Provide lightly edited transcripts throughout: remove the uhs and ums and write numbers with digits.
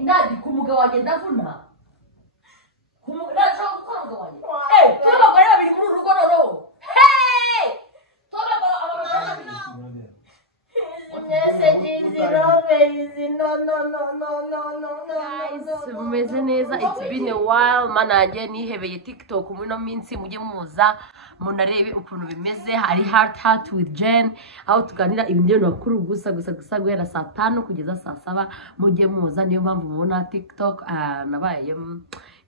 Nadi kumugabo wanjye ndavuna. Kumugabo kumugabo wanjye. Twabagore babiri muri urugo roro. Twabagore mumeze neza. It's been a while manage nihebeye TikTok muri no minsi mujye muza munarebe ukuntu bimeze. Hari heart with Jen aho tuganira ibintu bakuru gusa guhera saa 5 kugeza saa 7 mujye muza. Niyo mpamvu mubona TikTok nabaye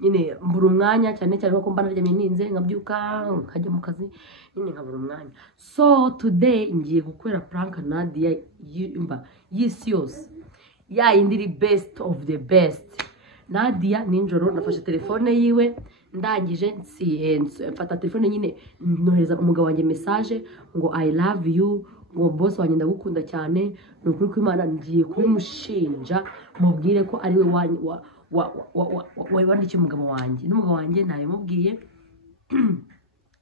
nyine mbura umwanya cyane ko mbana ryamye ninze ngabyuka nkajya mu kazi nyine nkabura umwanya. So today ngiye gukorera prank Nadia y'isi yose ya indiri best of the best. Nadia ninjoro nafashe telefone yiwe ndangije mfata telefone nyine nohereza umugabo wanjye message ngo I love you, ngo boss wanjye ndagukunda cyane, nukuri ko Imana ngiye kubimushinja mubwire ko ari we wandikiye umugabo wanjye. N'umugabo wanjye nawe mubwiye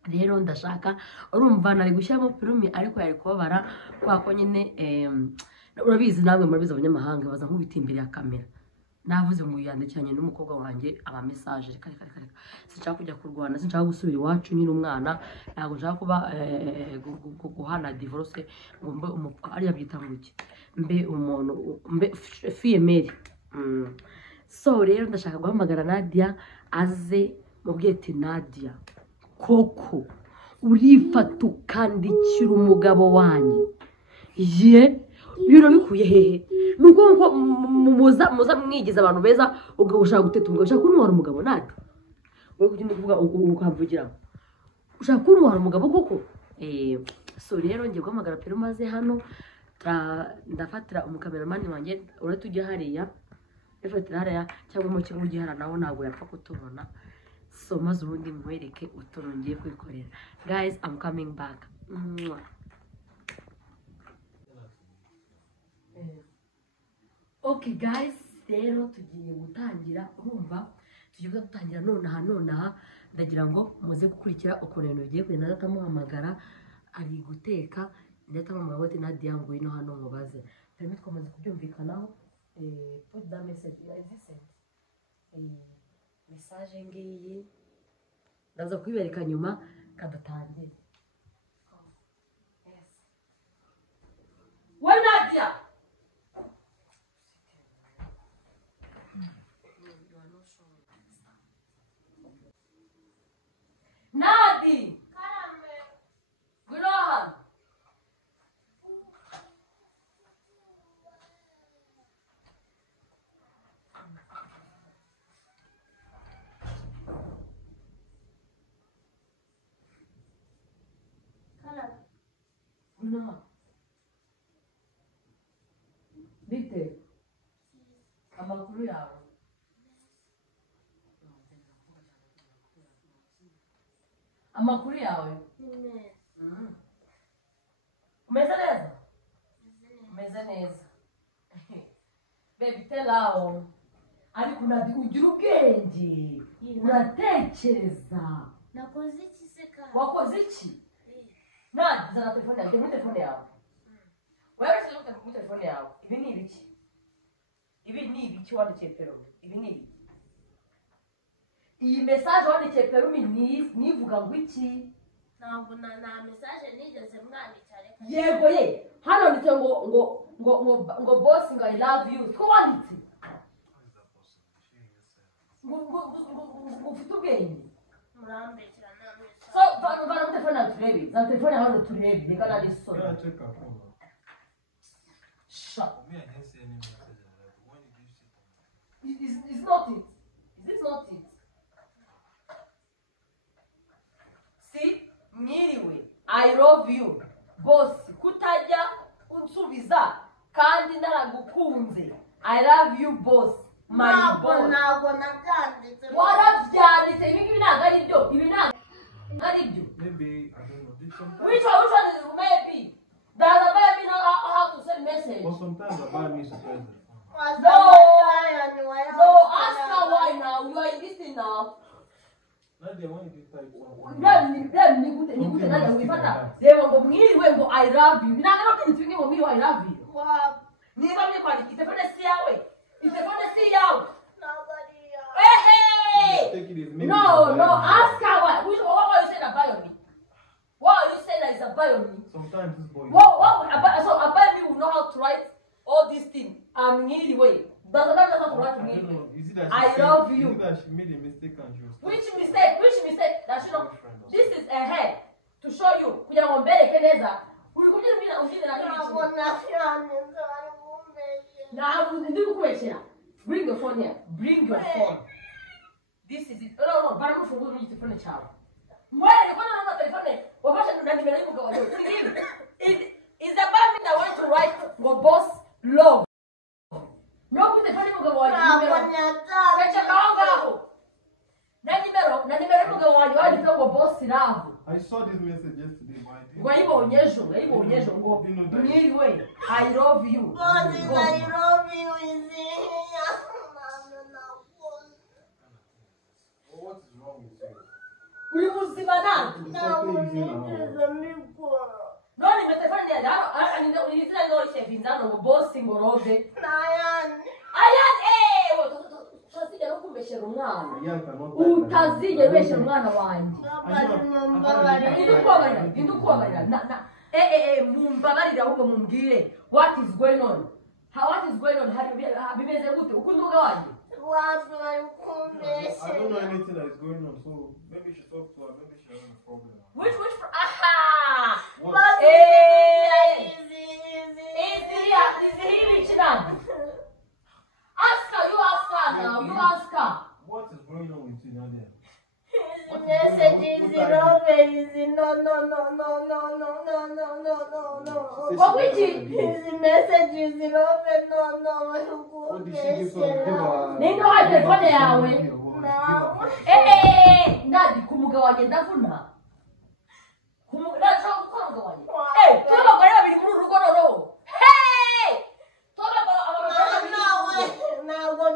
rero ndashaka urumva nari gushyiramo filumi ariko yari kubabara kwa ko nyine urabizi namwe murabizi abanyamahanga baza nkubita imbere ya kamera. Navuze ngo yandikiranye n'umukobwa wanjye aba message reka sinshaka kujya kurwana, sinshaka gusubira iwacu nyine umwana, ntabwo nshaka kuba guhana divorce ngo ari yabyita nguki mbe umuntu mbe female. So rero ndashaka guhamagara Nadia aze mubwete Nadia koko urifata ukandikira umugabo wanjye biro bikuye hehe? Nuko muza mwigiza abantu beza ushaka guteta umugabo, ushaka kunwara umugabo Nadia we kugenda kuvuga ukamvugira ushaka kunwara umugabo koko. So rero ngiye guhamagara pero maze hano ndafatira umukameramani wanjye uratujya hariya efatira hariya cyangwa mu kintu gihara naho ntabwo yapfa kutubona. So maze ubundi mwereke uturongeye kwikorera. Guys, I'm coming back. Okay guys, rero tugiye gutangira. Urumva tugiye gutangira nonaha ndagira ngo muze gukurikira ukuntu ibintu bigiye kugenda. Ndatamuhamagara ari guteka, ndatamuhamagara wote Nadia ngo ino hano mubaze. Turimo twamaze kubyumvikanaho. Put that message is sent. Message ngiyi ndaza kubibereka nyuma kadatangiye. Yes. We Nadia. Nadi. Karame. Gurahan. No. Bite. Amakuru yawe. Amakuru yawe. Umeze neza? Umeze neza. Baby tell her. Ariko Nadia ugira ubwenge. Uratekereza. Nakoze iki se ka? Wakoze iki? Nadia zana telefone yawe, telefone yawe. Wewe sio ku telefone yawe. Ibi ni ibiki? Ibi ni ibiki wandikiye pero? Ibi ni ibiki? Iyi message wandikiye pero nivuga ngo iki? Ntabwo na message nigeze mwandika reka. Yego ye. Hano nditse ngo boss ngo I love you. Ko wanditse? Ngo ufite ubwenge. Murambekera namwe. So, vana telefone yawe turebe. Za telefone yawe turebe. Reka nari so. Shut. It's not it. Is this not it? See? Mwiriwe. I love you. Boss, kutajya unsubiza kandi naragukunze. I love you boss. My boss. Ntabwo nabyanditse. Warabyanditse ibi ngibi ntabwo ari byo. Ibi ntabwo ari byo. Maybe I don't know. Did sometimes. Which one is maybe? Does a baby know how to send message? Or sometimes the bar needs a present. No, ask her why now. You are in this thing now. Nadia, when you type something. Nigute Nadia wifata. Reba ngo mwiriwe ngo I love you. Binanga no kintu ngo mwiriwe I love you. niba mwikwandika telefone si yawe telefone si yawe no ask her what you saying about me. What are you saying that is about me? Sometimes this boy. So about me will know how to write all these things. I'm nearly way. Doesn't matter how to write me. I love you. Is it that she made a mistake and she was Which mistake? That she know. This is a head to show you. Kuja ngombele keneza. Ulikuja mbina ungine na nini? Na ndio kuwechea. Bring your phone here. Bring your phone. This is it. No. Bana mfunguo ni telefone chao. Mbona kwa nini unaona telefone? Wapasha ndio nimero yako kwa leo. Is about me that want to write my boss love. No telefone yako kwa leo. Acha kaonga hapo. Na nimero yako kwa leo hadi kwa boss love. I saw this message yesterday, but I didn't. Kwa hivyo onyesho ngo. Really way. I love you. Boss, I love you is here. What is wrong with you? Ulimuzima nani? No, nimetefanya ndio. Nilizina ndio ishevinzano ngo boss ngorove. Ayan utazije no kumbeshera umwana. Utazije beshera umwana wanjye. Indukubabarira. Mumbabarira ahubwo mumbwire what is going on? What is going on? Bimeze gute? Ukunduga wanjye? I don't know anything that is going on, so maybe you should talk to her. Maybe she has a problem. Which aha! What? Ask her, you ask her now, you ask her. What is going on with you, Nadia? His message is no. What which is? His message is no. What did she give her? Nino wa telefone yawe. Nadi kumugabanya ndavuna. Kumugabanya kumugabanya. Tubagore babiri muri rugo roro.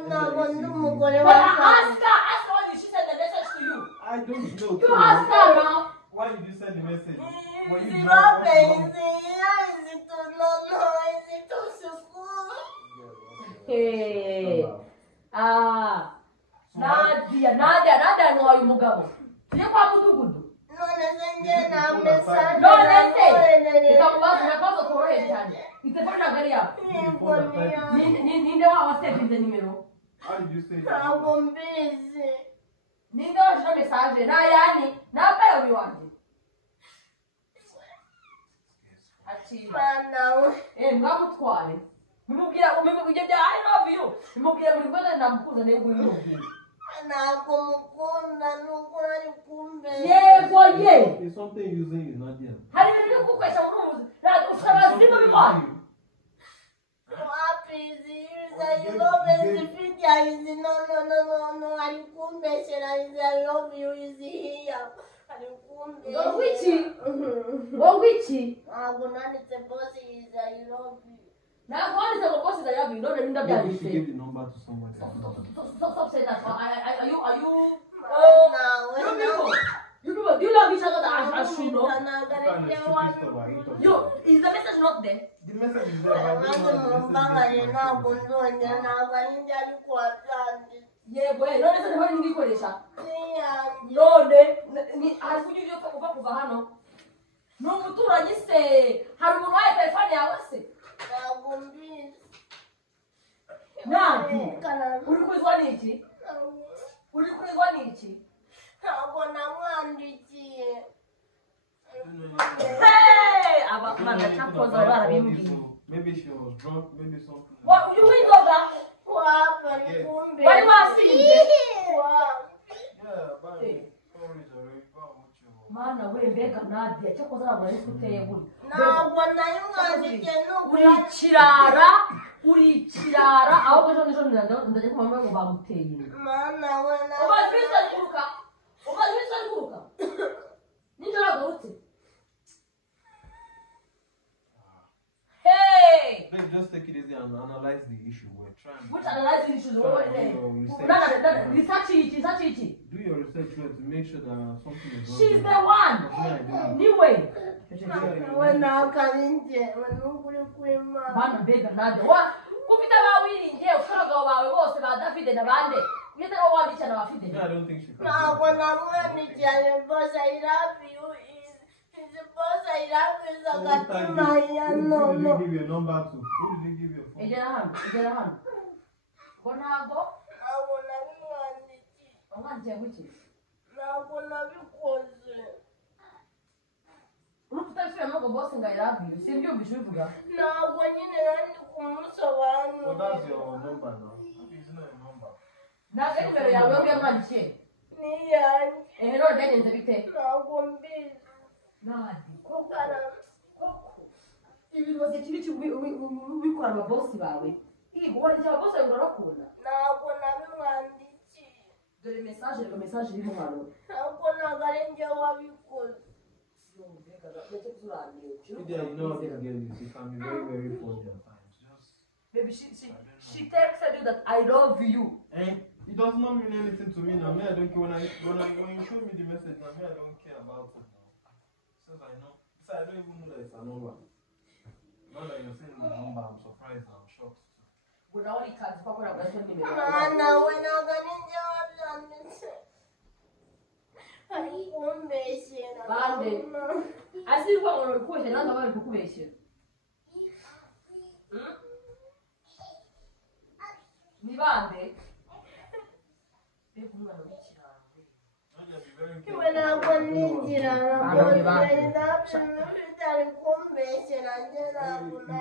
Ntabwo ndumugore wa. Ask her what did she send the message to you? I don't know. You ask her now. Why did you send the message? Were you Is drunk? it to school? Nadia no uyu mugabo. Tuje kwa mudugudu. None se na message. Nikamubaza koroye cyane. Itefona gari yawe. Ninde wasevinze nimero? How did you say that? Ntabwo mbizi. Ninde washira message na yani nabaye uyu wanjye. Bana mwamutware. Mumubwira umubwira bya I love you. Mumubwira muri rwanda ndamukuza ne ngwimubwira. Ntabwo mukunda nuko ari kumbe. Yego ye. It's something using is not there. Hari ibintu kukwesha muri ubu. Ntabwo usabazima bimwana. Wapi I love is fit ya is no ari kumbe shera is I love you is here. Ari kumbe. Wongwichi. Ntabwo nanditse boss is I love you. Now what is the boss that you have? No, Maybe you should give the number to somebody. Stop saying that. Are you? You people, do you love each other as you know? You, is the message not there? The message is there, but I don't know Yeah, boy, no, listen to what you need. No, kuva hano. No muturanyi se. Hari umuntu waye telefone yawe se. Nadi. Uri kwizwa niki? Ntabwo namwandikiye. Hey! Abana chakoza barabimbwiye. Maybe she was drunk, maybe something. What you win over? Why you asking? Yeah, but Mana we mbega Nadia chakoza nabwo kuteye buri. Ntabwo nayumwandikiye nuko uri kirara aho ejo ndajya kumama ngo baguteye. Mana we na Ubazisa kuruka. Ninjora gute? Hey! way. Let's just take it easy and analyze the issue. We're trying. Which analyzing issues? What? Research it. Do your research well to make sure that something is wrong. She's the one. Anyway. When I come in there, when nobody came out. Bana bega nade. Wa kufita bawiri nje ukaga wawe bose ba David na bande. Yete ro wandisha na bafide. I don't think she can. Now when I'm going to tell boss I love you. Is the boss I love you so that my no. Who did they give you a number to? Who did they give you a phone? Ejerahan. Konago. I wanna be one. Onganje wichi. Now gonna be close. Urufite amoko boss nga irabi. Sinbyo bishuvuga. Now when you need kumusobanura. Well, that's your number now. It's not a number. Na nimero yawe yamwandikiye. Ni yanjye. None byagenze bite? Ntabwo mbizi. Nadi. Kugara. Ibintu bose kiri ubikora ababosi bawe. Igo wandikira ababosi bawe urakunda. Ntabwo nabimwandikiye. Dore message iri mu hano. Ntabwo nagarenje wabikoze. Lydia, you know what this girl is. She can be very, very funny at times. Just. Baby, she texted you that I love you. It does not mean anything to me now. Me, I don't care when you show me the message. Now, me, I don't care about it now. Says I know. So I don't even know that it's a number. Now that you're saying the number, I'm surprised. I'm shocked. But now he can't fuck around with me. Mwana we nagarenje wabyanditse. Ariko mbeshyera. Bande. Asi kwa ngo kubeshya nanda bari kukubeshya. Ni bande. Bekumwana w'ikiranga. Iwe ntabwo ninjira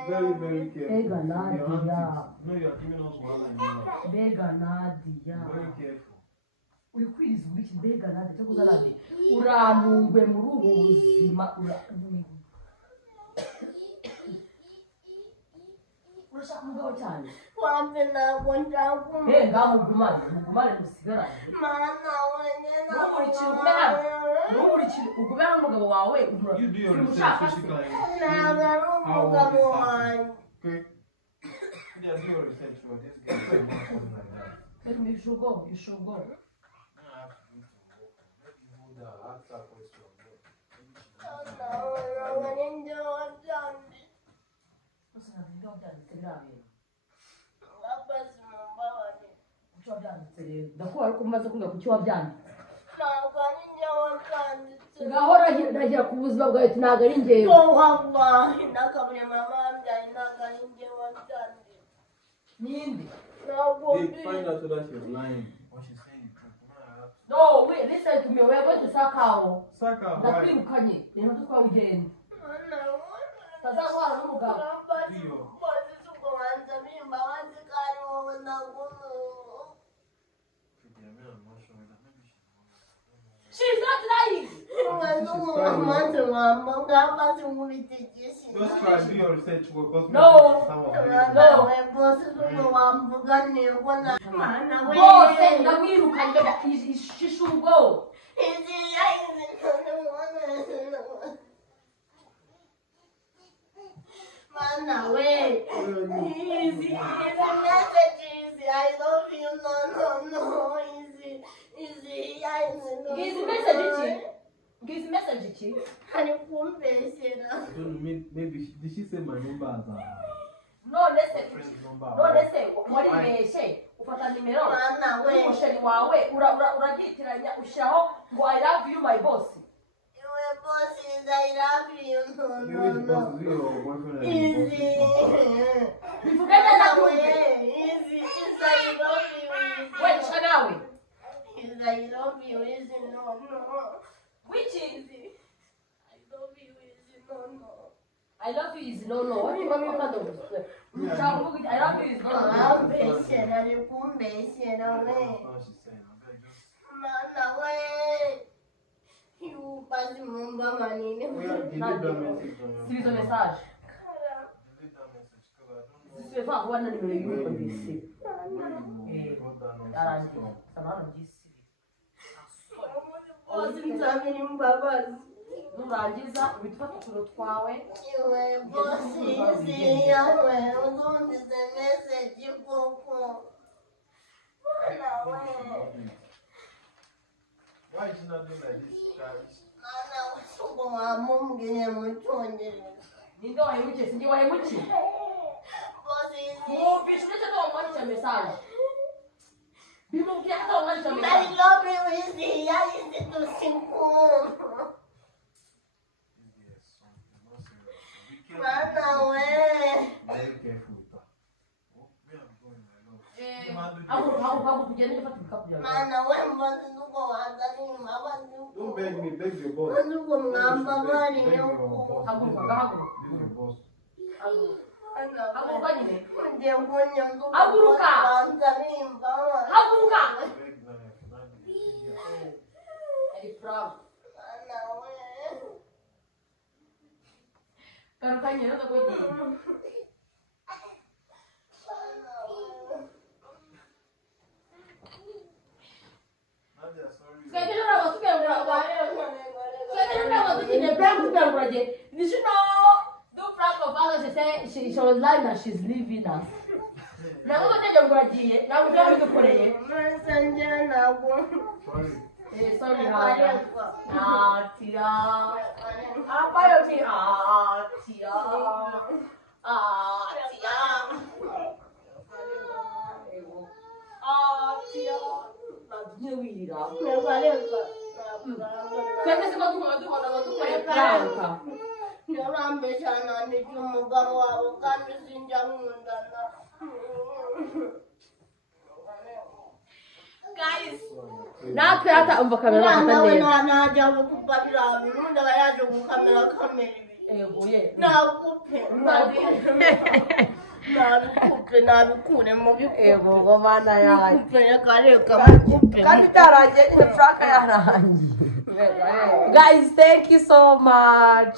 Very, very careful. Bega Nadia. No, you are giving us one line. Bega Nadia. Very careful. Uri kwiriza ubiki Bega Nadia cyo kuzarade. Uranungwe muri ubu buzima urashaka umugabo cyane. wampe ntabwo nshaka Mugumane musigarane. mana wenyine Ntumurikire ugume n'umugabo wawe. You do your research physically. ntabwo ari umugabo wanjye. Okay. Yeah, do your research for this girl. It's not something like that. You should go. You should go. I have to go. Let me hold her. Ask her question. ntabwo ninjye wabyanditse. Abazi mu mbabarire. Kuki wabyanditse rero? Ndakubara ariko umaze kumbwira kuki wabyanditse. Ntabwo ari njye wabyanditse. Ngaho ragira ku buzima bwawe ntabwo ari njyewe. wallahi nakabure mama mbyaye ntabwo ari njye wabyanditse. Ninde? Ntabwo They find out that she's lying. What she's saying. No, wait, listen to me. We are going to Sakao. Saka, why? Ndakwirukanye. Rero twawugenda. Tazahora n'umugabo. She's not lying. Just try to do your research because No. Bose ndamwirukanye. She should go. Mana, wait. Easy. Messages. I love you. No. Easy. Gives message ki? Hani kumbesera. I don't know, maybe did she say my number as a None se friend's number? muri beshe ufata nimero. Mana, wait. Umusheri wawe uragitiranya ushaho ngo I love you my boss. Your boss is I love you. Which boss is your boyfriend? Easy. Bivugana na Easy. I love you. Wait, shanawe. I love you. Easy. No. Which is I love you. Easy. No. I love you is no. What do you want me to do? I love you is no. Kumbesera, ni kumbesera we. What she's saying. I beg just. Mana we. You basi mumba manini. Delete that message. Sibizo message. Delete that message because I don't know. Sisi fa kuba na nimero y'uko bisi. Where you got that nonsense Arangi. from? Samara ngisi. Bosi mzamini mbabazi. nurangiza uhita ufata utuntu twawe Iwe bosi isi yawe uzumvize message koko. Mana we. Why is she not doing like this, guys? Mana usuko wamumbwiye mu Cyongereza. ninde wahemukiye sinjye wahemukiye Bosi isi. mwumvishe uretse ko wamwandikira mesaje bimubwiye ko wamwandikira I mesaje love you isi ya isi tusikumva. Mana we. Very careful with her. Oh, where I'm going, my love. haguruka tugende ufata ibikapu byawe Mana we mbozi nuko wazanima abantu. Don't beg me, beg your boss. Nuko mwamba bari Beg your nyoko. boss. haguruka This is your boss. haguruka nyine Nje mbonye nuko Haguruka. wazanima. haguruka Beg them. ari proud Mana we. garuka nyine ndakugiye Nadia, sorry. twebwe ntabwo tukengura twebwe ntabwo dukeneye prank tukengurage did you know do prank of others she was lying that she's leaving us ntabwo tukenguragiye ntabwo byaba bidukoreye Messenger ntabwo. Sorry. sorry haya atia apayo ti atia wirira twebwe siko dukora dukoreye prank Nyorambeshana n'icyo umugabo wabo kandi sinjya nkundana. guys natwe hata umva kamera Nawe bafata neza najya kubarira ibintu undi aba yaje gukamera ibintu. eguye Nakupe nabikure mu bikupe. ego bana yaje Kupe reka mukupe. kandi byaragiye nyine prank yarangiye guys thank you so much